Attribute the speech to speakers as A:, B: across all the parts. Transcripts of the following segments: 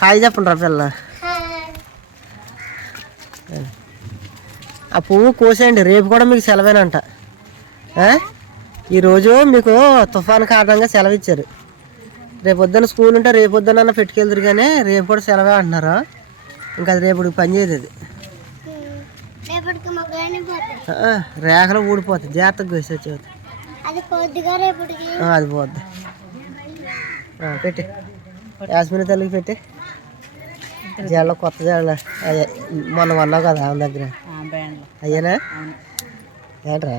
A: Hi చెప్పండి రా పిల్ల ఆ పువ్వు కోసేయండి రేపు కూడా మీకు సెలవేనంట. ఈరోజు మీకు తుఫాన్ కారణంగా సెలవు ఇచ్చారు రేపు పొద్దున్న స్కూల్ ఉంటే రేపు పొద్దున్న పెట్టుకెళ్తారు కానీ రేపు కూడా సెలవే అంటున్నారు. ఇంకా అది రేపు పని చేయదు అది. రేఖలో ఊడిపోతుంది రేఖలు జాగ్రత్తగా కోసి వచ్చేది అది పోద్ది. పెట్టి. యాస్మిన్ తల్లికి పెట్టి. జల్ల కొత్త జల్ల అదే మొన్న కొన్నావు కదా ఆమె దగ్గర. అయ్యానా? ఏంట్రా?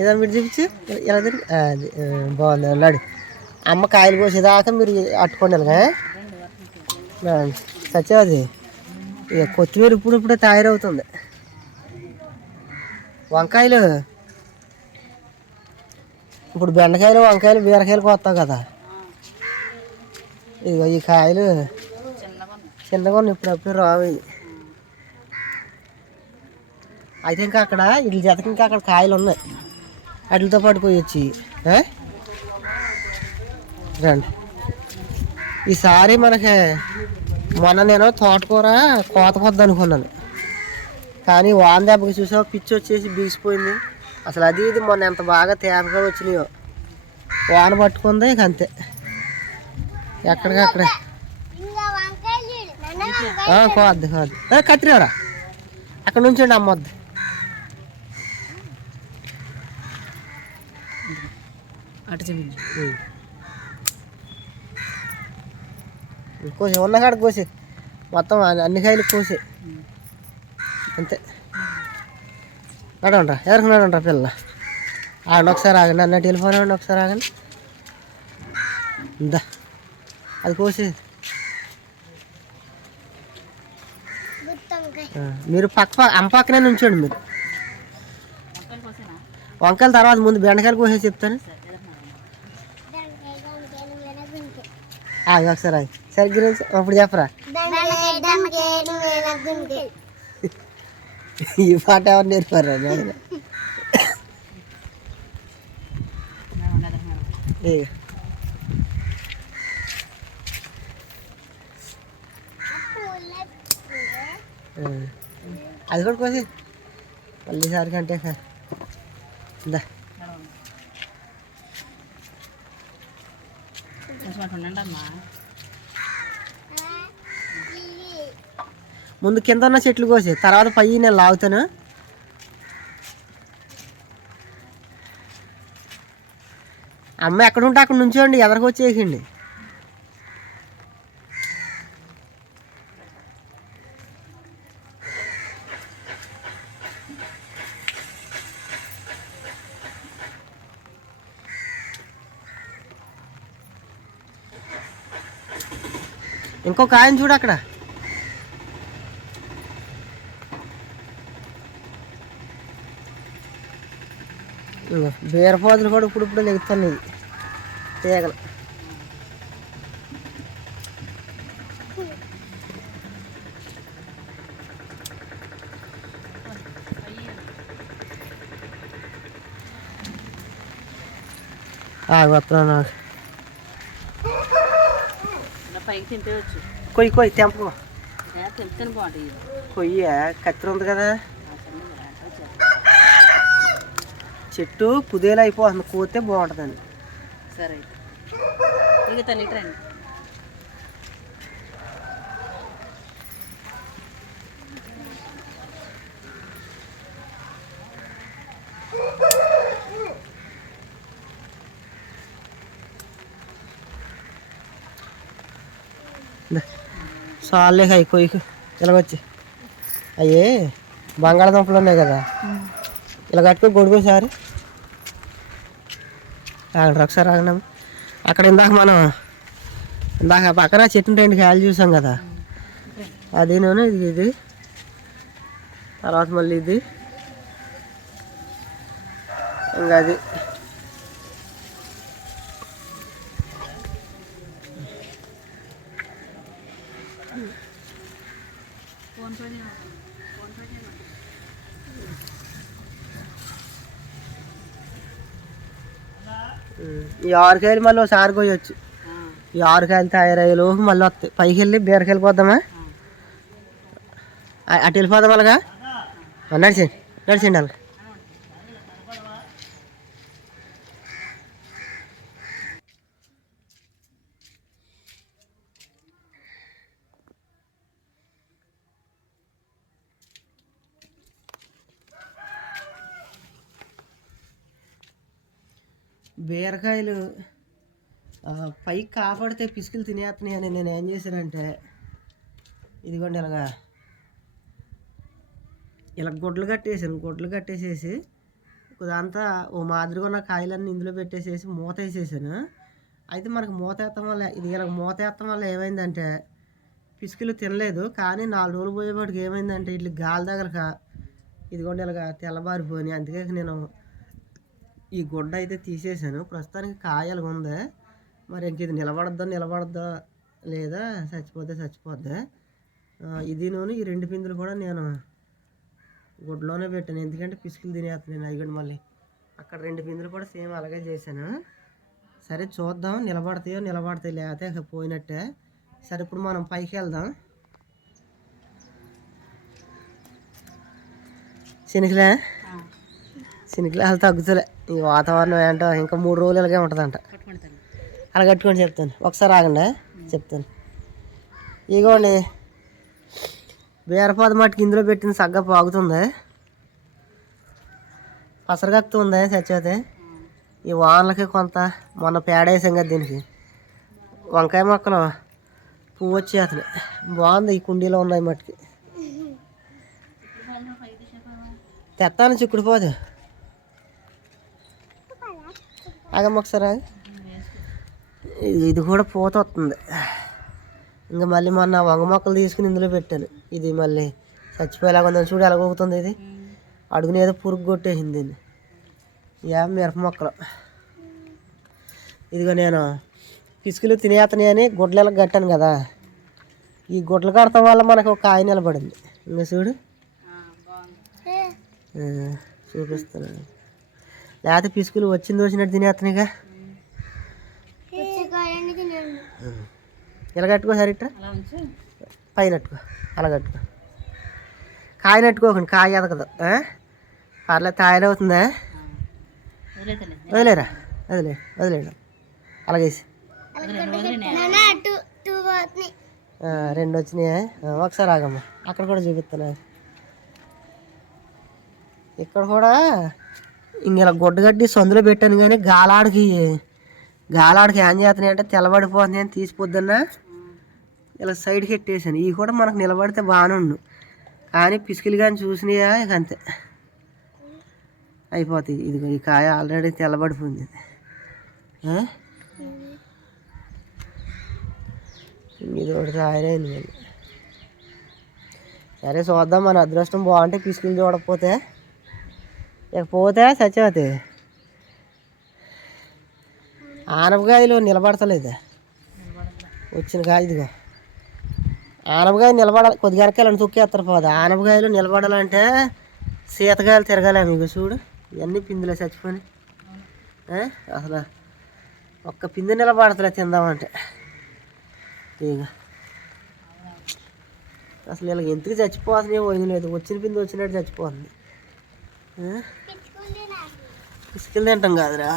A: ఏదో మీరు చూపించి. ఎలా తిరిగి? అది బాగుంది. అన్నాడు అమ్మ కాయలు కోసేదాకా మీరు అట్టుకోండి ఇలాగా సత్యవది ఇక కొత్తిమీర ఇప్పుడు ఇప్పుడే తయారవుతుంది. వంకాయలు. ఇప్పుడు బెండకాయలు వంకాయలు బీరకాయలు కొత్తావు కదా. ఇదిగో ఈ కాయలు చిన్నగా ఉన్నాయి ఇప్పుడప్పుడు రావు అయితే ఇంకా అక్కడ వీళ్ళ జతకి ఇంకా అక్కడ కాయలు ఉన్నాయి. వాటితో పాటు పోయొచ్చి రండి. ఈసారి మనకి మొన్న నేను తోటకూర కోత కొద్ది అనుకున్నాను. కానీ వాన దెబ్బకి చూసావు పిచ్చి వచ్చేసి బీసిపోయింది అసలు అది ఇది మొన్న ఎంత బాగా తేమగా వచ్చినాయో. వాన పట్టుకుంది ఇక అంతే. ఎక్కడికక్కడ కోద్ది కోద్ది కత్తిరేవరా అక్కడ నుంచండి అమ్మొద్దు కోసి ఉన్న కాడ కోసి. మొత్తం అన్ని- అన్ని కాయలు కోసి. అంతే. నడవండ్రా ఎవరికి నడవండ్రా పిల్ల ఆగండి ఒకసారి ఆగండి. అన్న టెలిఫోన్ ఆగండి ఒకసారి ఆగండి. ఇందా అది కోసి మీరు పక్క అమ్మ పక్కనే నుంచోండి మీరు వంకాయల తర్వాత ముందు బెండకాయలు కోసేసి చెప్తాను. ఆగి ఒకసారి ఆగి సరిగ్గా నిల్చో. అప్పుడు చెప్పరా. ఈ పాట ఎవరు నేర్పారా ఇక ఆ. అది కూడా కోసి. మళ్ళీ సారి. కంటే ఇందా ముందు కింద ఉన్న చెట్లు కోసి తర్వాత పై నేను లాగుతాను. అమ్మ ఎక్కడుంటే అక్కడ నుంచోండి ఎదరికి వచ్చేయండి ఇంకో కాయని చూడు అక్కడ. బీరపాదులు కూడా ఇప్పుడు ఇప్పుడు ఇది తీగలు. వస్తున్నాను నాకు పైకి తింపేయచ్చు కొయ్యి కొయ్యి తెంపకో. తెంపితేనే బాగుంటుంది కొయ్యి కత్తిరి ఉంది కదా. చెట్టు కుదేలు అయిపోతుంది కోతే బాగుంటుందండి.
B: సరే అయితే. ఇక తల్లి రండి.
A: సాలే అవి కొయ్యి ఇలాగొచ్చి. అయ్యే బంగాళదుంపలు ఉన్నాయి కదా. ఇలా కట్టుకో గొడుగు సారి ఆగండి ఒకసారి ఆగినాము అక్కడ ఇందాక మనం ఇందాక పక్కన చెట్టు రెండు కాయలు చూసాం కదా. అది నేను ఇది ఇది. తర్వాత మళ్ళీ ఇది. ఇంకా అది. ఈ ఆరు కాయలు మళ్ళీ ఒకసారి కొయ్యొచ్చు ఈ ఆరు కాయలు తయారయ్యేలో మళ్ళీ వస్తాయి. పైకి వెళ్ళి బీరకి వెళ్ళిపోద్దామా అ- అటు వెళ్ళిపోదాం అలాగా? నడిచండి నడిచండి అలాగా. బీరకాయలు పైకి కాపాడితే పిసుకులు అని నేను ఏం చేశానంటే ఇదిగోండి ఇలాగా ఇలా గుడ్లు కట్టేసాను గుడ్లు కట్టేసేసి అంతా ఓ మాదిరిగా ఉన్న కాయలన్నీ ఇందులో పెట్టేసేసి మూత వేసేసాను. అయితే మనకు మూత వేస్తాం వల్ల ఇది ఇలా మూత వేస్తాం వల్ల ఏమైందంటే పిసుకులు తినలేదు. కానీ నాలుగు రోజులు పోయేపాటికి ఏమైందంటే ఇట్లా గాలి తగలక ఇదిగోండి ఇలాగా తెల్లబారిపోయి అందుకే నేను ఈ గుడ్డ అయితే తీసేసాను. ప్రస్తుతానికి కాయలు ఉంది. మరి ఇంక ఇది నిలబడద్దా నిలబడద్దా లేదా చచ్చిపోతే చచ్చిపోద్ది? ఇది నూనె ఈ రెండు పిందులు కూడా నేను గుడ్లోనే పెట్టాను. ఎందుకంటే పిసుకులు తినేస్తున్నాను అదిగోండి మళ్ళీ. అక్కడ రెండు పిందులు కూడా సేమ్ అలాగే చేశాను. సరే చూద్దాం నిలబడతాయో నిలబడతాయి లేకపోతే పోయినట్టే. సరే ఇప్పుడు మనం పైకి వెళ్దాం. శనికిలే శనికిలాలు తగ్గుతలే. ఈ వాతావరణం ఏంటో ఇంకా మూడు రోజులు ఇలాగే ఉంటుందంట. అలా కట్టుకొని చెప్తాను. ఒకసారి ఆగండి చెప్తాను. ఇగోండి బీరపాద మట్టుకు ఇందులో పెట్టిన సగ్గ పాగుతుంది. పసరగత్తుంది చచ్చిపోతే. ఈ వానలకి కొంత మొన్న పేడేసాం కదా దీనికి. వంకాయ మొక్కలు పువ్వు వచ్చేతలు బాగుంది ఈ కుండీలో ఉన్నాయి మట్టుకి. తెత్తాను చిక్కుడుపోదు ఆగమ్మ ఒకసారి. ఇది- కూడా పూత వస్తుంది. ఇంకా మళ్ళీ మొన్న వంగ మొక్కలు తీసుకుని ఇందులో పెట్టాను. ఇది మళ్ళీ చచ్చిపోయేలాగా ఉందని చూడు ఎలాగోగుతుంది ఇది. అడుగుని ఏదో పురుగు కొట్టేసింది యా మిరప మొక్కలు. ఇదిగో నేను పిసుకులు తినేతని అని గుడ్లలో కట్టాను కదా. ఈ గుడ్లు కడతాం వల్ల మనకు ఒక కాయ నిలబడింది. ఇంకా చూడు. చూపిస్తాను లేకపోతే పిసుకులు వచ్చింది వచ్చినట్టు తినేస్తున్నాయిగా ఇలా కట్టుకో సరిట్రా అలా ఉంచు. పైన కట్టుకో అలా కట్టుకో. కాయ నట్టుకోకండి కాయ ఎదగదు. ఆ? పర్లేదు తాయలు అవుతుందా?
B: వదిలే తల్లి వదిలేరా?
A: వదిలే వదిలేడు అలాగేసి
B: నాన్న టూ టూ పోతున్నాయి.
A: ఆ, రెండు వచ్చినాయా? ఒకసారి ఆగమ్మా. అక్కడ కూడా చూపిస్తాను ఇక్కడ కూడా ఇలా గుడ్డ కట్టి సందులో పెట్టాను కానీ గాలాడికి గాలాడికి ఏం చేస్తున్నాయి అంటే తెల్లబడిపోతుంది అని తీసిపోద్దన్న ఇలా సైడ్కి ఎట్టేసాను ఇవి కూడా మనకు నిలబడితే బాగానే ఉండు. కానీ పిసికిలు కానీ చూసినాయా? ఇక అంతే. అయిపోతాయి. ఇది ఈ కాయ ఆల్రెడీ తెల్లబడిపోయింది. ఇది ఒకటి తయారైంది. సరే చూద్దాం. మన అదృష్టం బాగుంటే పిసుకులు చూడకపోతే ఇక పోతే ఆనపకాయలు నిలబడతలేదు. వచ్చిన కాయ ఇదిగో. ఆనపకాయ నిలబడాలి కొద్దిగా వెనకాలని తొక్కేస్తారు పోదు. ఆనపకాయలు నిలబడాలంటే శీతకాయలు తిరగాలి మీకు చూడు. ఇవన్నీ పిందులే చచ్చిపోయి అసలు ఒక్క పిండి నిలబడతలే తిందామంటే. ఇక అసలు ఇలా ఎందుకు చచ్చిపోతుంది వదిలేదు వచ్చిన పిండి వచ్చినట్టు చచ్చిపోతుంది. పిసుకులు తింటాం కాదురా.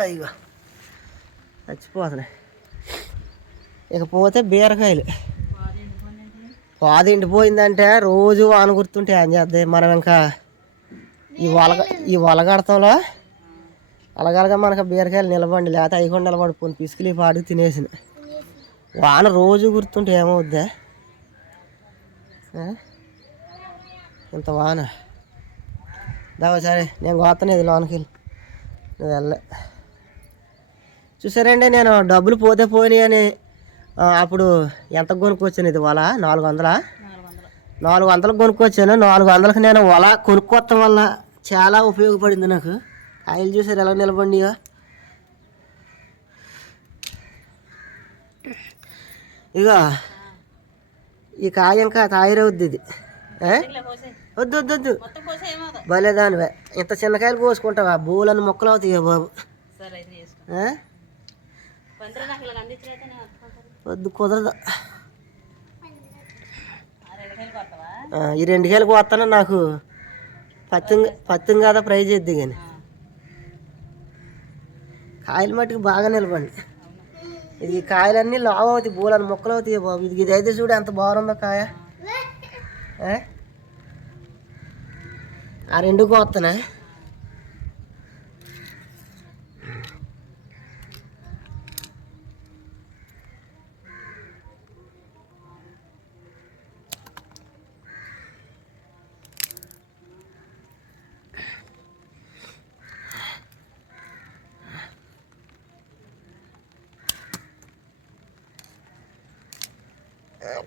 A: అయ్యో చచ్చిపోతున్నాయి ఇకపోతే బీరకాయలు. పాది ఎండిపోయిందంటే రోజు వాన గుర్తుంటే ఏం చేద్దాం మనం ఇంకా? ఈ వలగ ఈ వలగడతంలో అలగలగా మనకు బీరకాయలు నిలబండి లేకపోతే అవి కూడా నిలబడిపోయి పిసుకులు పాడికి తినేసిన. వాన రోజు గుర్తుంటే ఏమవుద్దా? ఇంత వాన. దావా సరే నేను గోతాను ఇది లోనకి నువ్వు వెళ్ళే. చూసారండి నేను డబ్బులు పోతే పోయినాయి అని అప్పుడు ఎంత కొనుక్కొచ్చాను ఇది వల? నాలుగు వందల? నాలుగు వందలు వందలకు కొనుక్కొచ్చాను. నాలుగు వందలకు నేను వల కొనుక్కోవటం వల్ల చాలా ఉపయోగపడింది నాకు. కాయలు చూసారు ఎలా నిలబండియో ఇక ఈ కాయ ఇంకా తయారవుద్ది ఇది. వద్దు వద్దు వద్దు. భలే దానివే. ఇంత చిన్నకాయలు కోసుకుంటావా? బోలని మొక్కలు అవుతాయి బాబు. వద్దు కుదరదు. ఈ రెండు కాయలు కోస్తాను నాకు పత్తి పత్తి కదా ప్రైజ్ చేద్ది కానీ. కాయలు మట్టుకు బాగా నిలబండి. ఇది కాయలన్నీ లావు అవుతాయి బోలని మొక్కలు అవుతాయి బాబు. ఇది ఇది అయితే చూడు ఎంత బాగుందో కాయ. ఆ? ఆ రెండు కోస్తానా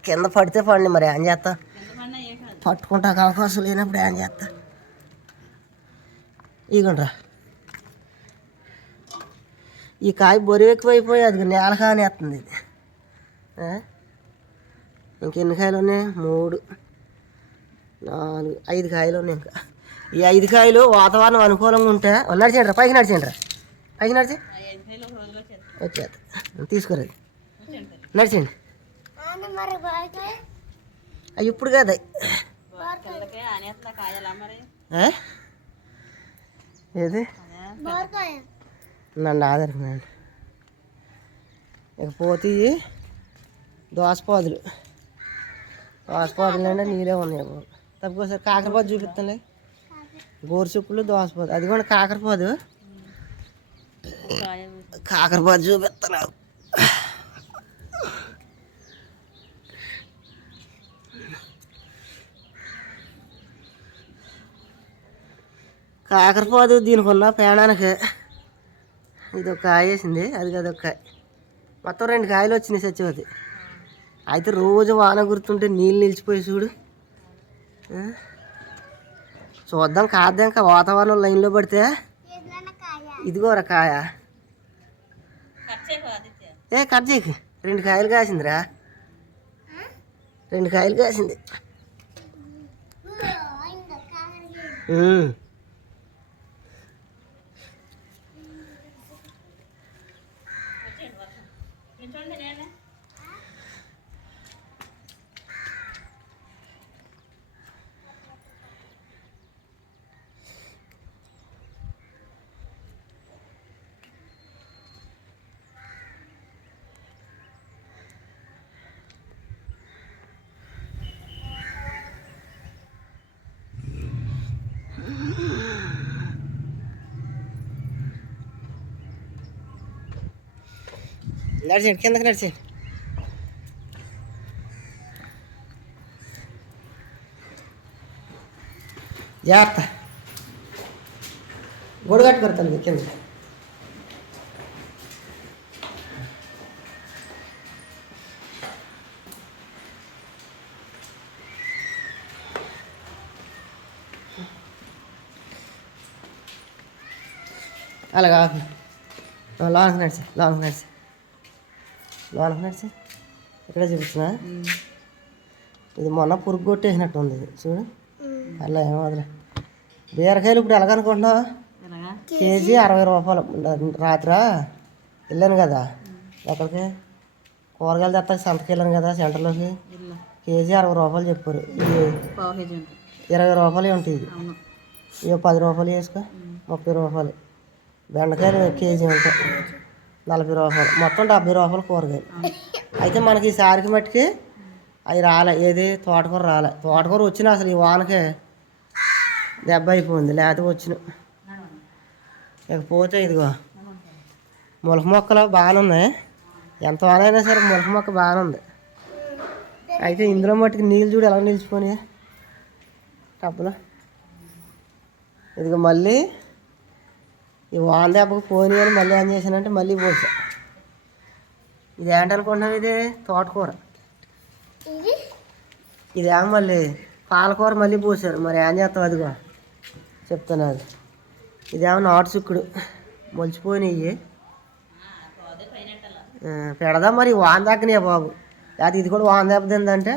A: కింద పడితే పడండి మరి ఏం చేస్తా పట్టుకుంటాక అవకాశం లేనప్పుడు ఏం చేస్తా ఇగండ్రా. ఈ కాయ బరువు ఎక్కువైపోయి అది నేల కానేస్తుంది ఇది? ఇంకెన్ని కాయలు ఉన్నాయి? మూడు నాలుగు ఐదు కాయలు ఉన్నాయి ఇంకా. ఈ ఐదు కాయలు వాతావరణం అనుకూలంగా ఉంటే నడిచేయండి పైకి నడిచేయండి రా పైకి నడిచి. వచ్చేది తీసుకురండి నడిచేయండి. అవి ఇప్పుడు కాదు? ఏది? నన్ను ఆదరించండి ఇకపోతే ఇవి దోసపాదులు దోసపాదులు అంటే నీళ్ళే ఉన్నాయి బాబు తప్పకోసారి కాకరపాదు చూపిస్తానులే గోరు చుక్కులు దోసపాదు అది కూడా కాకరపాదు కాకరపాదు చూపిస్తాను కాకరపాదు దీనికి ఉన్న పేడానికి ఇది ఒక కాయ వేసింది అది కదా కాయ మొత్తం రెండు కాయలు వచ్చినాయి సత్యవతి అయితే రోజు వాన గుర్తుంటే నీళ్ళు నిలిచిపోయి చూడు? చూద్దాం కాద్దాం ఇంకా వాతావరణం లైన్లో పడితే. ఇదిగోరా కాయ. ఏ కట్ చేయకు. రెండు కాయలు కాసిందిరా. రెండు కాయలు కాసింది. నడిచేయండి కిందకి నడిచేయండి జాగ్రత్త గొడుగు కట్టుకొడతాను కింద అలాగా లాంగ్ నడిచి లాంగ్ నడిచి లోనకి నడిచి ఇక్కడ చూపిస్తున్నా ఇది మొన్న పురుగు కొట్టేసినట్టు ఉంది చూడు. అలా ఏమో వదిలే. బీరకాయలు ఇప్పుడు ఎలాగనుకుంటున్నావు
B: ఎలాగా? కేజీ అరవై
A: రూపాయలు. రాత్రా? వెళ్ళాను కదా. ఎక్కడికి? కూరగాయలు తెస్తాకి సంతకి వెళ్ళాను కదా సెంటర్లోకి. కేజీ అరవై రూపాయలు చెప్పారు. ఇరవై రూపాయలు ఉంటాయి ఇది? ఇవి పది రూపాయలు వేసుకో. ముప్పై రూపాయలు. బెండకాయలు కేజీ ఉంటాయి నలభై రూపాయలు మొత్తం డెబ్బై రూపాయలు కూరగాయలు. అయితే మనకి ఈ సారికి మట్టుకి అవి రాలే. ఏది? తోటకూర రాలే. తోటకూర వచ్చిన అసలు ఈ వానకే దెబ్బ అయిపోయింది. లేకపోతే వచ్చిన. ఇకపోతే ఇదిగో ములక మొక్కలు బాగానే ఉన్నాయి. ఎంత వానైనా సరే ములక మొక్క బాగానే ఉంది. అయితే ఇందులో మట్టుకు నీళ్ళు చూడు ఎలా నిలిచిపోయినాయి. టబ్బులో ఇదిగో మళ్ళీ ఈ వాన దెబ్బకు పోనీ అని మళ్ళీ ఏం చేశానంటే మళ్ళీ పోసా. ఇది ఏంటనుకుంటున్నావు ఇది? తోటకూర. ఇది? ఇదేమో మళ్ళీ? పాలకూర మళ్ళీ పోసారు. మరి ఏం చేస్తావు అదిగో? చెప్తాను అది. ఇదేమో నాటు చుక్కుడు మొలిచిపోయినాయి. పెడదాం మరి? వాన దక్కనే బాబు? అది ఇది కూడా వాన దెబ్బతిందంటే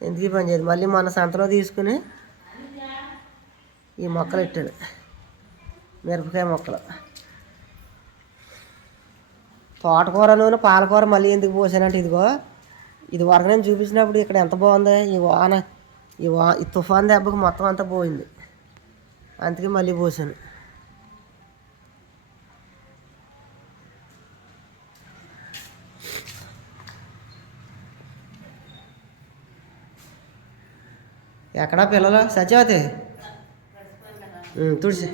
A: ఎందుకు పని చేయదు? మళ్ళీ మన సంతలో తీసుకుని ఈ మొక్కలు పెట్టాను మిరపకాయ మొక్కలు. తోటకూర నూనె పాలకూర మళ్ళీ ఎందుకు పోసానంటే ఇదిగో ఇది వరకు నేను చూపించినప్పుడు ఇక్కడ ఎంత బాగుంది ఈ వాన ఈ వా ఈ తుఫాన్ దెబ్బకి మొత్తం అంతా పోయింది. అందుకే మళ్ళీ పోసాను. ఎక్కడా పిల్లలు? సత్యవతి? ఉమ్, తుడిచి.